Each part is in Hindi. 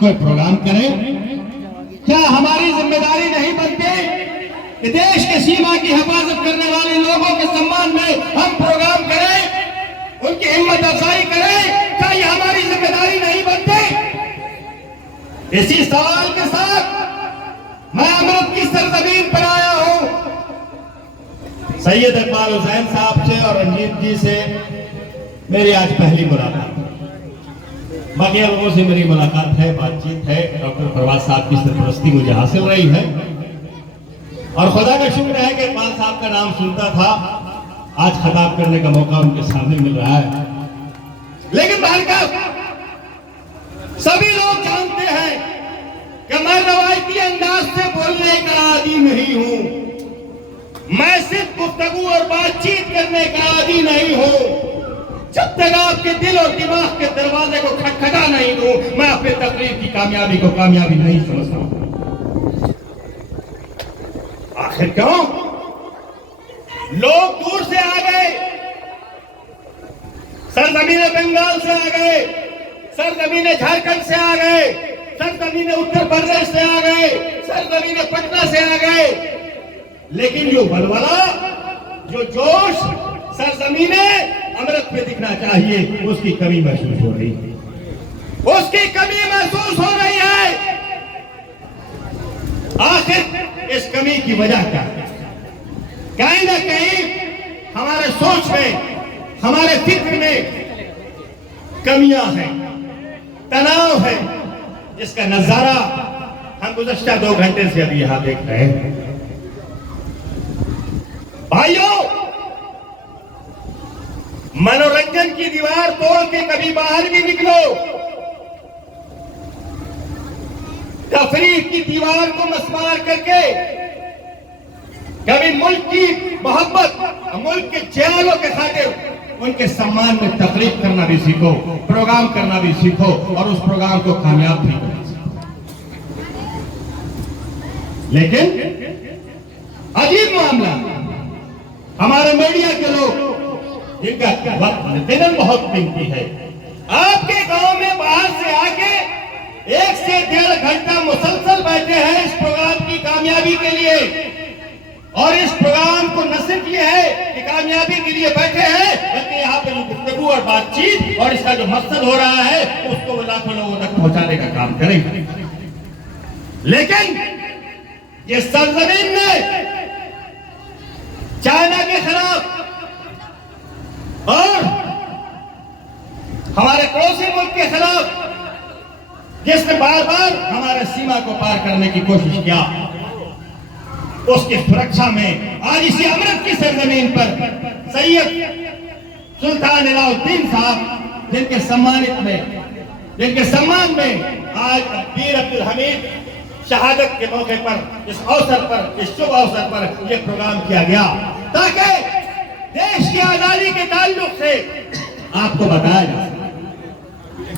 कोई प्रोग्राम करें? क्या हमारी जिम्मेदारी नहीं बनती कि देश के सीमा की हिफाजत करने वाले लोगों के सम्मान में हम प्रोग्राम करें, उनकी हिम्मत अफजाई करें? क्या ये हमारी जिम्मेदारी नहीं बनती? इसी सवाल के साथ मैं अमृत की सरजमीन पर आया हूं। सैयद इकबाल हुसैन साहब से और रंजीत जी से मेरी आज पहली मुलाकात। बाकी लोगों से मेरी मुलाकात है, बातचीत है। डॉक्टर प्रवास साहब की सरपरस्ती मुझे हासिल रही है और खुदा का शुक्र है कि इकबाल साहब का नाम सुनता था, आज खिताब करने का मौका उनके सामने मिल रहा है। लेकिन सभी लोग जानते हैं कि मैं रवायती अंदाज से बोलने का आदी नहीं हूं। मैं सिर्फ गुफ्तगू और बातचीत करने का आदी नहीं हूं। जब तक आपके दिल और दिमाग के दरवाजे को खटखटा नहीं दूं, मैं अपने तकरीर की कामयाबी को कामयाबी नहीं समझता। आखिर क्यों? लोग दूर से आ गए, सरजमीन बंगाल से आ गए, सरजमीन झारखंड से आ गए, सरजमीन उत्तर प्रदेश से आ गए, सरजमीन पटना से आ गए, लेकिन जो बलवाला, जो जोश सरजमीने अमृत में दिखना चाहिए, उसकी कमी महसूस हो रही है। उसकी कमी महसूस हो रही है। आखिर इस कमी की वजह क्या है? कहीं ना कहीं हमारे सोच में, हमारे फिक्र में कमियां हैं, तनाव है, जिसका नजारा हम गुज़श्ता 2 घंटे से अभी यहां देख रहे हैं। भाइयों, मनोरंजन की दीवार तोड़ के कभी बाहर भी निकलो। तफरीह की दीवार को मस्मार करके कभी मुल्क की मोहब्बत, मुल्क के जयालों के खातिर उनके सम्मान में तकरीब करना भी सीखो, प्रोग्राम करना भी सीखो और उस प्रोग्राम को कामयाब भी करो। लेकिन अजीब मामला, हमारे मीडिया के लोग जिनका वक्त दिन बहुत कीमती है, आपके गांव में बाहर से आके 1 से 1.5 घंटा मुसलसल बैठे हैं इस प्रोग्राम की कामयाबी के लिए। और इस प्रोग्राम को न सिर्फ ये है कि कामयाबी के लिए बैठे हैं, बल्कि यहाँ पे गुफ्तगू और बातचीत और इसका जो मकसद हो रहा है उसको वो लाखों लोगों तक पहुंचाने का काम करेंगे। लेकिन ये सरजमीन में चाइना के खिलाफ और हमारे पड़ोसी मुल्क के खिलाफ जिसने बार बार हमारे सीमा को पार करने की कोशिश किया, उसकी सुरक्षा में आज इसी अमृत की सरजमीन पर सैयद सुल्तान अलाउद्दीन साहब, जिनके सम्मान में आज वीर अब्दुल हमीद शहादत के मौके पर, इस अवसर पर, इस शुभ अवसर पर यह प्रोग्राम किया गया, ताकि देश की आजादी के ताल्लुक से आपको बताया जा सके,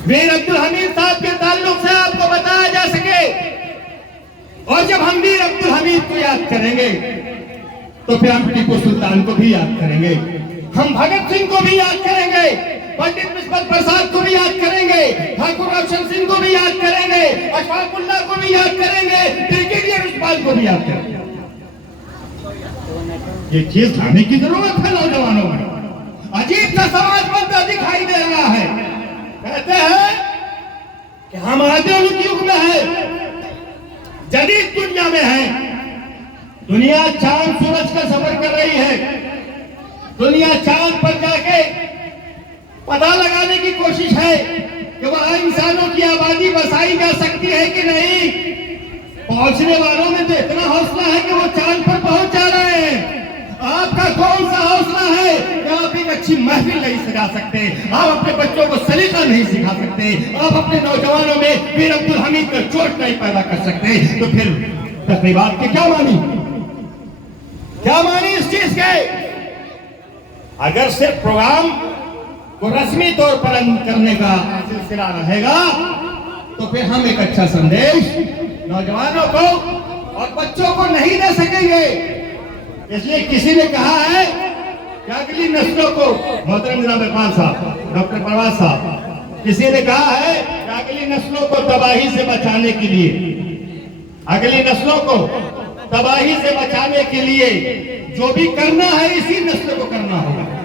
वीर अब्दुल हमीद साहब के ताल्लुक से आपको बताया जा सके। और जब हम वीर अब्दुल हमीद को याद करेंगे तो फिर हम टीपू सुल्तान को भी याद करेंगे, हम भगत सिंह को भी याद करेंगे, पंडित बिस्मिल प्रसाद को भी याद करेंगे, ठाकुर रोशन सिंह को भी याद करेंगे, अशफाकुल्लाह को भी याद करेंगे, ब्रिगेडियर इकबाल को भी याद करेंगे। ये चीज लाने की जरूरत है नौजवानों में। अजीब सा समाज बनता दिखाई दे रहा है। कहते हैं कि हम आधुनिक युग में है, जदीद दुनिया में है। दुनिया चांद सूरज का सफर कर रही है। दुनिया चांद पर जाके पता लगाने की कोशिश है कि वहां इंसानों की आबादी बसाई जा सकती है कि नहीं। पहुंचने वालों में तो इतना हौसला है कि वो चांद पर पहुंच जा रहे हैं। आपका कौन सा हौसला है कि आप एक अच्छी महफिल नहीं सजा सकते, आप अपने बच्चों को सलीका नहीं सिखा सकते, आप अपने नौजवानों में वीर अब्दुल हमीद का जोश नहीं पैदा कर सकते? तो फिर तकरीबात की क्या मानी इस चीज के? अगर सिर्फ प्रोग्राम को रस्मी तौर पर करने का सिलसिला रहेगा तो फिर हम एक अच्छा संदेश नौजवानों को और बच्चों को नहीं दे सकेंगे। इसलिए किसी ने कहा है कि अगली नस्लों को, मोहतरम जनाब इकबाल साहब, डॉक्टर प्रवास साहब, किसी ने कहा है कि अगली नस्लों को तबाही से बचाने के लिए, अगली नस्लों को तबाही से बचाने के लिए जो भी करना है इसी नस्ल को करना होगा।